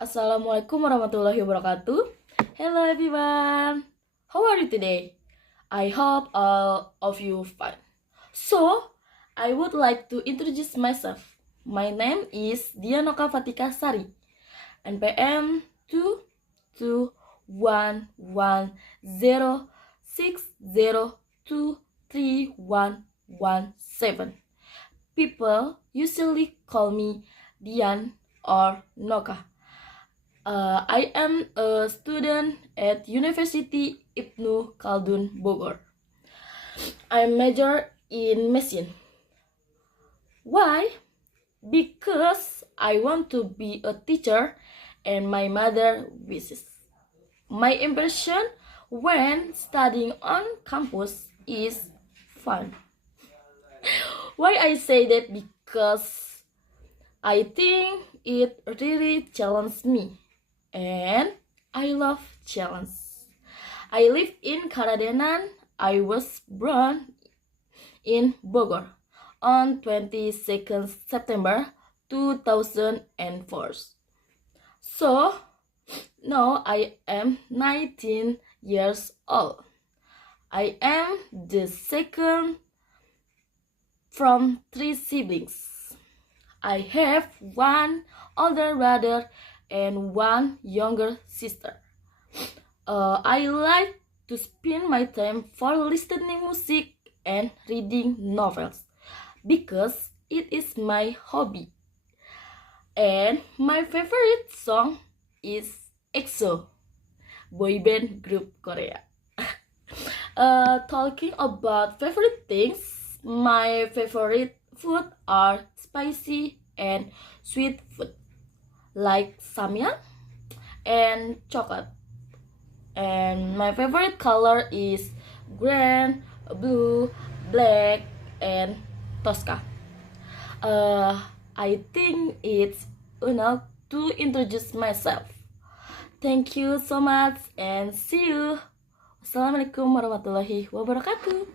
Assalamualaikum warahmatullahi wabarakatuh. Hello everyone. How are you today? I hope all of you fine. So, I would like to introduce myself. My name is Dian Noka Fatikasari NPM 2211060231117. People usually call me Dian or Noka. I am a student at University Ibnu Khaldun Bogor. I major in Mesin. Why? Because I want to be a teacher and my mother wishes. My impression when studying on campus is fun. Why I say that? Because I think it really challenged me. And I love challenge. I live in Karadenan. I was born in Bogor on 22nd September 2004. So now I am 19 years old. I am the second from 3 siblings. I have one older brother and one younger sister. I like to spend my time for listening music and reading novels because it is my hobby. And my favorite song is EXO, boy band group Korea. Talking about favorite things, my favorite food are spicy and sweet food like samyang and chocolate. And my favorite color is green, blue, black, and Tosca. I think it's enough to introduce myself. Thank you so much and see you. Wassalamualaikum warahmatullahi wabarakatuh.